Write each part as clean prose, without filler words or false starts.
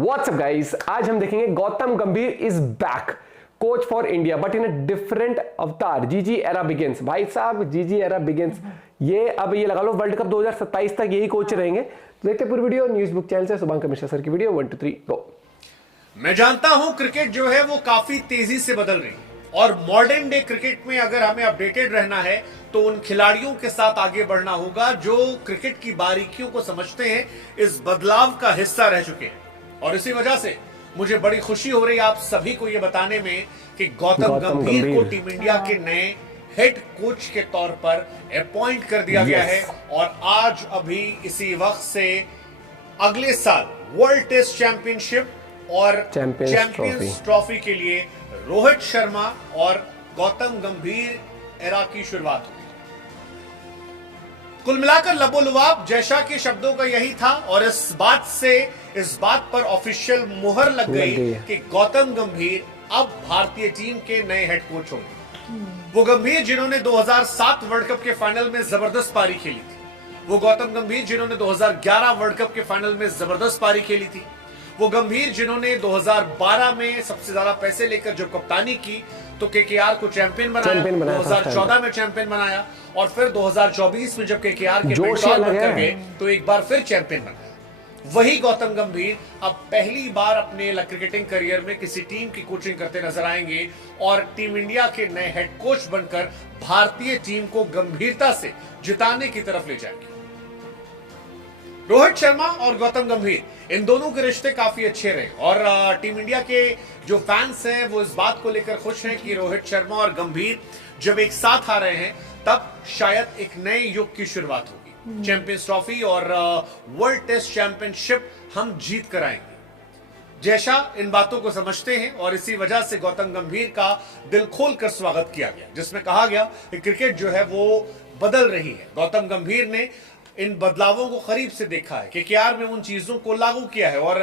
WhatsApp guys, आज हम देखेंगे गौतम गंभीर is back coach for India but in a different अवतार। जीजी एरा बिगिंस। भाई साहब, जीजी एरा बिगिंस। ये लगा लो वर्ल्ड कप 2027 तक यही कोच रहेंगे। तो देखते पूरी वीडियो न्यूज बुक चैनल से शुभांकर मिश्रा सर की वीडियो 1 2 3 गो। मैं जानता हूं क्रिकेट जो है वो काफी तेजी से बदल रही है और मॉडर्न डे क्रिकेट में अगर हमें अपडेटेड रहना है तो उन खिलाड़ियों के साथ आगे बढ़ना होगा जो क्रिकेट की बारीकियों को समझते हैं, इस बदलाव का हिस्सा रह चुके हैं। और इसी वजह से मुझे बड़ी खुशी हो रही है आप सभी को यह बताने में कि गौतम गंभीर को टीम इंडिया के नए हेड कोच के तौर पर अपॉइंट कर दिया गया है। और आज अभी इसी वक्त से अगले साल वर्ल्ड टेस्ट चैंपियनशिप और चैंपियंस ट्रॉफी के लिए रोहित शर्मा और गौतम गंभीर एरा की शुरुआत हुई। कुल मिलाकर लबोलुआब जैसा के शब्दों का यही था और इस बात पर ऑफिशियल मुहर लग गई कि गौतम गंभीर अब भारतीय टीम के नए हेड कोच होंगे। वो गंभीर जिन्होंने 2007 वर्ल्ड कप के फाइनल में जबरदस्त पारी खेली थी, वो गौतम गंभीर जिन्होंने 2011 वर्ल्ड कप के फाइनल में जबरदस्त पारी खेली थी, वो गंभीर जिन्होंने 2012 में सबसे ज्यादा पैसे लेकर जो कप्तानी की तो केकेआर को चैंपियन बनाया, 2014 में चैंपियन बनाया और फिर 2024 में जब केकेआर के मेंटोर बनकर गए तो एक बार फिर चैंपियन बनाया। वही गौतम गंभीर अब पहली बार अपने क्रिकेटिंग करियर में किसी टीम की कोचिंग करते नजर आएंगे और टीम इंडिया के नए हेड कोच बनकर भारतीय टीम को गंभीरता से जिताने की तरफ ले जाएंगे। रोहित शर्मा और गौतम गंभीर इन दोनों के रिश्ते काफी अच्छे रहे और टीम इंडिया के जो फैंस हैं वो इस बात को लेकर खुश हैं कि रोहित शर्मा और गंभीर जब एक साथ आ रहे हैं तब शायद एक नए युग की शुरुआत होगी। चैंपियंस ट्रॉफी और वर्ल्ड टेस्ट चैंपियनशिप हम जीत कर आएंगे। जैसा इन बातों को समझते हैं और इसी वजह से गौतम गंभीर का दिल खोलकर स्वागत किया गया, जिसमें कहा गया कि क्रिकेट जो है वो बदल रही है। गौतम गंभीर ने इन बदलावों को करीब से देखा है, केकेआर में उन चीजों को लागू किया है और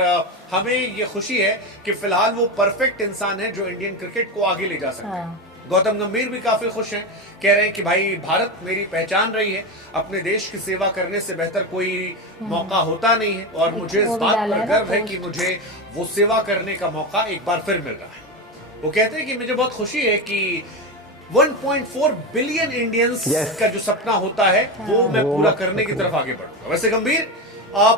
हमें ये खुशी है कि फिलहाल वो परफेक्ट इंसान है जो इंडियन क्रिकेट को आगे ले जा सकते हैं। गौतम गंभीर भी काफी खुश हैं, कह रहे हैं कि भाई भारत मेरी पहचान रही है, अपने देश की सेवा करने से बेहतर कोई मौका होता नहीं है और मुझे इस बात पर गर्व है कि मुझे वो सेवा करने का मौका एक बार फिर मिल रहा है। वो कहते हैं कि मुझे बहुत खुशी है कि 1.4 बिलियन इंडियंस का जो सपना होता है वो मैं पूरा करने की तरफ आगे बढ़ूंगा। वैसे गंभीर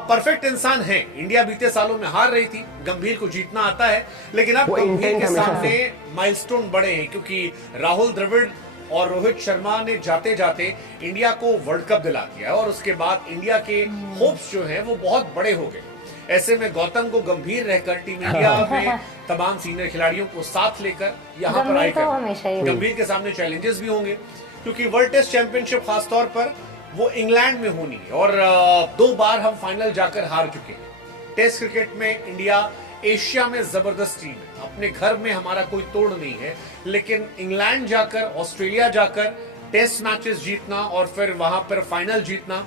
परफेक्ट इंसान है। इंडिया बीते सालों में हार रही थी, गंभीर को जीतना आता है, लेकिन अब गंभीर के सामने माइलस्टोन बड़े हैं क्योंकि राहुल द्रविड़ और रोहित शर्मा ने जाते जाते इंडिया को वर्ल्ड कप दिला दिया और उसके बाद इंडिया के होप्स जो हैं वो बहुत बड़े हो गए। ऐसे में गौतम को गंभीर रहकर टीम इंडिया में तमाम सीनियर खिलाड़ियों को साथ लेकर यहाँ पर आएगा। गंभीर के सामने चैलेंजेस भी होंगे क्योंकि वर्ल्ड टेस्ट चैंपियनशिप खासतौर पर वो इंग्लैंड में होनी है और 2 बार हम फाइनल जाकर हार चुके हैं। टेस्ट क्रिकेट में इंडिया एशिया में जबरदस्त टीम है, अपने घर में हमारा कोई तोड़ नहीं है, लेकिन इंग्लैंड जाकर, ऑस्ट्रेलिया जाकर टेस्ट मैचेस जीतना और फिर वहां पर फाइनल जीतना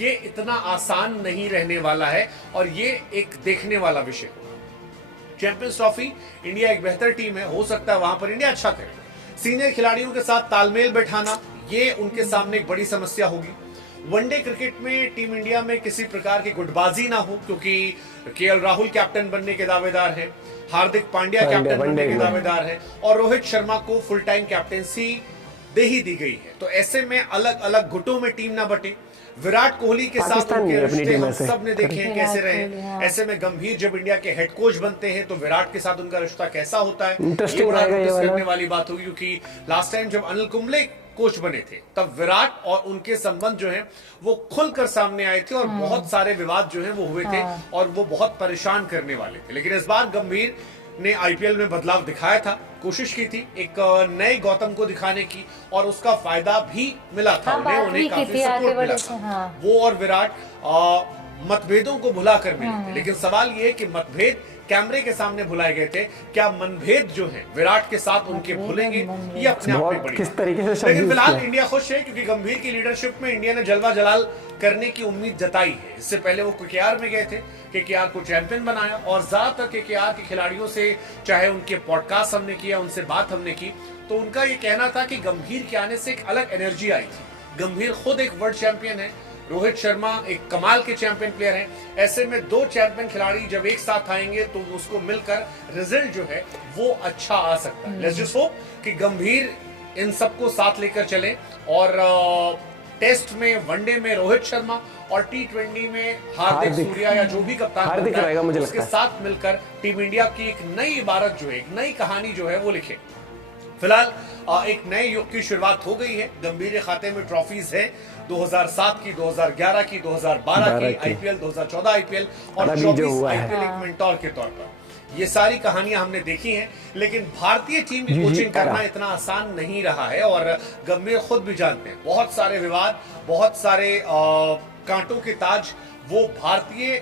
ये इतना आसान नहीं रहने वाला है और ये एक देखने वाला विषय होगा। चैंपियंस ट्रॉफी इंडिया एक बेहतर टीम है, हो सकता है वहां पर इंडिया अच्छा करे। सीनियर खिलाड़ियों के साथ तालमेल बैठाना ये उनके सामने एक बड़ी समस्या होगी। वनडे क्रिकेट में टीम इंडिया में किसी प्रकार की गुटबाजी ना हो क्योंकि केएल राहुल कैप्टन बनने के दावेदार है, हार्दिक पांड्या कैप्टन बनने के दावेदार है और रोहित शर्मा को फुल टाइम कैप्टेंसी दे ही दी गई है। तो ऐसे में अलग अलग गुटों में टीम ना बटे। विराट कोहली के साथ उनके रिश्ते हम सब ने देखे हैं कैसे रहे। ऐसे में गंभीर जब इंडिया के हेड कोच बनते हैं तो विराट के साथ उनका रिश्ता कैसा होता है, ये बड़ा करने वाली बात होगी क्योंकि लास्ट टाइम जब अनिल कुंबले कोच बने थे तब विराट और उनके संबंध जो हैं वो खुलकर सामने आए थे और बहुत सारे विवाद जो हैं वो हुए थे और वो बहुत परेशान करने वाले थे। लेकिन इस बार गंभीर ने आईपीएल में बदलाव दिखाया था, कोशिश की थी एक नए गौतम को दिखाने की और उसका फायदा भी मिला था। उन्हें काफी सपोर्ट मिला था। वो और विराट मतभेदों को भुलाकर मिले थे, लेकिन सवाल ये है कि मतभेद कैमरे के सामने भुलाए गए थे, क्या मनभेद जो है विराट के साथ उनके भूलेंगे, ये अपने आप में बड़ी किस तरीके से। लेकिन फिलहाल इंडिया खुश है क्योंकि गंभीर की लीडरशिप में इंडिया ने जलवा जलाल करने की उम्मीद जताई है। इससे पहले वो केकेआर में गए थे, केकेआर को चैंपियन बनाया और ज्यादातर केकेआर के खिलाड़ियों से चाहे उनके पॉडकास्ट हमने किया, उनसे बात हमने की, तो उनका ये कहना था कि गंभीर के आने से एक अलग एनर्जी आई थी। गंभीर खुद एक वर्ल्ड चैंपियन है, रोहित शर्मा एक कमाल के चैंपियन प्लेयर हैं। ऐसे में दो चैंपियन खिलाड़ी जब एक साथ आएंगे तो उसको मिलकर रिजल्ट जो है वो अच्छा आ सकता है। लेट्स जस्ट होप कि गंभीर इन सबको साथ लेकर चले और टेस्ट में, वनडे में रोहित शर्मा और टी20 में हार्दिक सूर्या या जो भी कप्तान हार्दिक रहेगा, मुझे उसके साथ मिलकर टीम इंडिया की एक नई इबारत जो है, एक नई कहानी जो है वो लिखे। फिलहाल एक नए युग की शुरुआत हो गई है। गंभीर के खाते में ट्रॉफीज है 2007 की, 2011 की, 2012 की आईपीएल, 2014 आईपीएल और 24 आईपीएल एक मेंटोर के तौर पर। ये सारी कहानियां हमने देखी हैं, लेकिन भारतीय टीम की कोचिंग करना इतना आसान नहीं रहा है और गंभीर खुद भी जानते हैं बहुत सारे विवाद, बहुत सारे कांटों के ताज वो भारतीय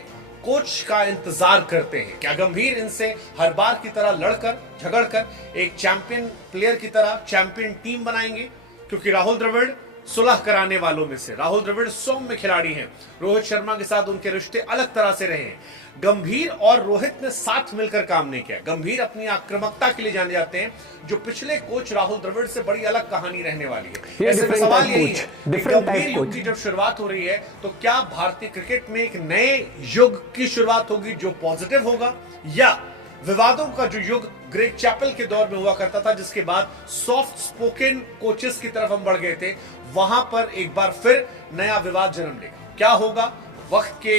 कोच का इंतजार करते हैं। क्या गंभीर इनसे हर बार की तरह लड़कर झगड़कर एक चैंपियन प्लेयर की तरह चैंपियन टीम बनाएंगे? क्योंकि राहुल द्रविड़ सुलह कराने वालों में से, राहुल द्रविड़ सौम्य खिलाड़ी हैं। रोहित शर्मा के साथ उनके रिश्ते अलग तरह से रहे हैं। गंभीर और रोहित ने साथ मिलकर काम नहीं किया। गंभीर अपनी आक्रामकता के लिए जाने जाते हैं, जो पिछले कोच राहुल द्रविड़ से बड़ी अलग कहानी रहने वाली है। ऐसे में सवाल यही है कि गंभीर युग की जब शुरुआत हो रही है तो क्या भारतीय क्रिकेट में एक नए युग की शुरुआत होगी जो पॉजिटिव होगा, या विवादों का जो युग ग्रेग चैपल के दौर में हुआ करता था, जिसके बाद सॉफ्ट स्पोकन कोचेस की तरफ हम बढ़ गए थे, वहां पर एक बार फिर नया विवाद जन्म लेगा? क्या होगा वक्त के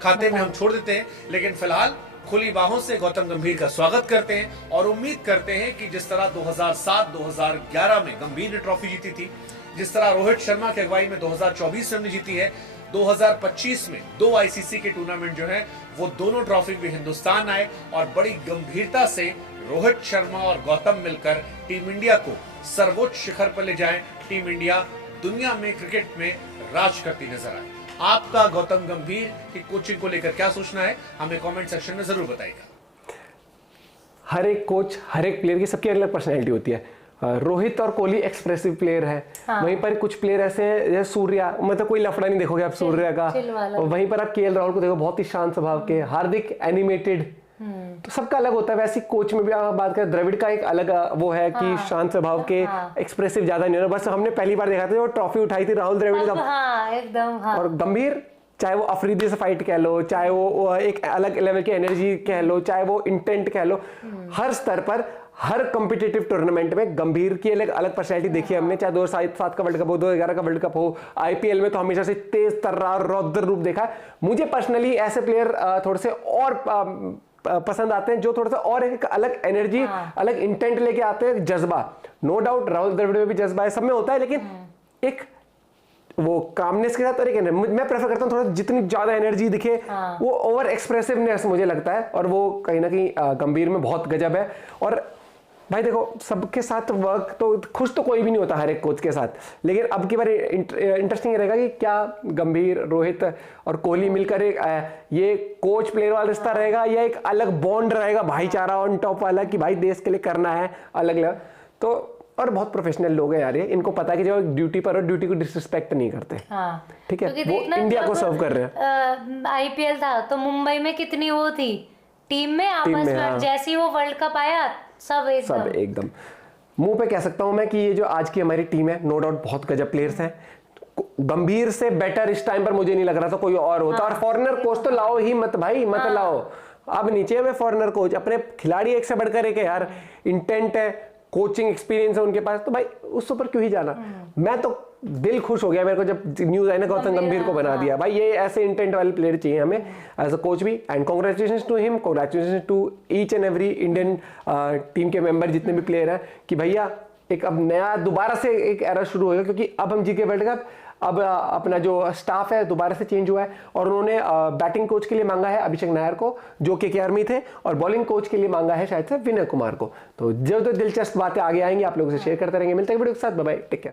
खाते में हम छोड़ देते हैं, लेकिन फिलहाल खुली बाहों से गौतम गंभीर का स्वागत करते हैं और उम्मीद करते हैं कि जिस तरह 2007-2011 में गंभीर ने ट्रॉफी जीती थी, जिस तरह रोहित शर्मा की अगुवाई में 2024 में हमने जीती है, 2025 में 2 आईसीसी के टूर्नामेंट जो है वो दोनों ट्रॉफी भी हिंदुस्तान आए और बड़ी गंभीरता से रोहित शर्मा और गौतम मिलकर टीम इंडिया को सर्वोच्च शिखर पर ले जाएं। टीम इंडिया दुनिया में क्रिकेट में राज करती नजर आए। आपका गौतम गंभीर की कोचिंग को लेकर क्या सोचना है, हमें कमेंट सेक्शन में जरूर बताइएगा। हर एक कोच, हर एक प्लेयर की सबकी अलग पर्सनैलिटी होती है। रोहित और कोहली एक्सप्रेसिव प्लेयर है, वहीं पर कुछ प्लेयर ऐसे हैं जैसे सूर्या, मतलब कोई लफड़ा नहीं देखोगे आप सूर्या का, और वहीं पर आप केएल राहुल को देखो, बहुत ही शांत स्वभाव के। हार्दिक एनिमेटेड, तो सबका अलग होता है। वैसे कोच में भी आप बात करें, द्रविड़ का एक अलग वो है कि शांत स्वभाव के, एक्सप्रेसिव ज्यादा नहीं होता। बस हमने पहली बार देखा था जो ट्रॉफी उठाई थी राहुल द्रविड़ का, एकदम। और गंभीर चाहे वो अफरीदी से फाइट कह लो, चाहे वो एक अलग लेवल की एनर्जी कह लो, चाहे वो इंटेंट कह लो, हर स्तर पर हर कॉम्पिटिटिव टूर्नामेंट में गंभीर की अलग पर्सनैलिटी देखी हमने। चाहे 2007 का वर्ल्ड कप हो, 2011 का वर्ल्ड कप हो, आईपीएल में तो हमेशा से तेज तर्रार रौद्र रूप देखा। मुझे पर्सनली ऐसे प्लेयर थोड़े से और पसंद आते हैं जो थोड़ा सा और एक अलग एनर्जी, अलग इंटेंट लेके आते हैं, जज्बा। नो डाउट राहुल द्रविड़ में भी जज्बा है, सब में होता है, लेकिन एक वो कामनेस के साथ, और एक मैं प्रेफर करता हूँ थोड़ा जितनी ज्यादा एनर्जी दिखे वो ओवर एक्सप्रेसिवनेस मुझे लगता है, और वो कहीं ना कहीं गंभीर में बहुत गजब है। और भाई देखो, सबके साथ वर्क तो खुश तो कोई भी नहीं होता हर एक कोच के साथ, लेकिन अब की बार इंटरेस्टिंग रहेगा कि क्या गंभीर, रोहित और कोहली मिलकर एक ये कोच प्लेयर वाला रिश्ता रहेगा, या एक अलग बॉन्ड रहेगा, भाईचारा ऑन टॉप वाला कि भाई देश के लिए करना है अलग अलग। तो और बहुत प्रोफेशनल लोग हैं यार, ये इनको पता है कि जो ड्यूटी पर और ड्यूटी को डिसरिस्पेक्ट नहीं करते। ठीक है, वो इंडिया को सर्व कर रहे हैं। आईपीएल था तो मुंबई में कितनी वो थी टीम में आपस में, जैसे ही वो वर्ल्ड कप आया सब एकदम मुंह पे कह सकता हूं मैं कि ये जो आज की हमारी टीम है, नो डाउट बहुत गजब प्लेयर्स हैं। गंभीर से बेटर इस टाइम पर मुझे नहीं लग रहा था कोई और होता। और फॉरेनर कोच तो लाओ ही मत भाई, मत लाओ। अब नीचे में फॉरेनर कोच, अपने खिलाड़ी एक से बढ़कर एक है यार, इंटेंट है, कोचिंग एक्सपीरियंस है उनके पास, तो भाई उस ऊपर क्यों ही जाना। मैं तो दिल खुश हो गया मेरे को जब न्यूज आई ना गौतम गंभीर को बना दिया। भाई ये ऐसे इंटेंट वाले प्लेयर चाहिए हमें एज अ कोच भी। And congratulations to him, congratulations to each and every Indian team के मेंबर जितने भी प्लेयर हैं, कि भैया एक अब नया दोबारा से एक एरा शुरू होगा, क्योंकि अब हम जीके वर्ल्ड कप, अब अपना जो स्टाफ है दोबारा से चेंज हुआ है, और उन्होंने बैटिंग कोच के लिए मांगा है अभिषेक नायर को जो केकेआर में थे, और बॉलिंग कोच के लिए मांगा है शायद से विनय कुमार को। तो जो दिलचस्प बातें आगे आएंगी आप लोगों से शेयर करते रहेंगे। मिलते हैं वीडियो के साथ, बाय बाय, टेक केयर।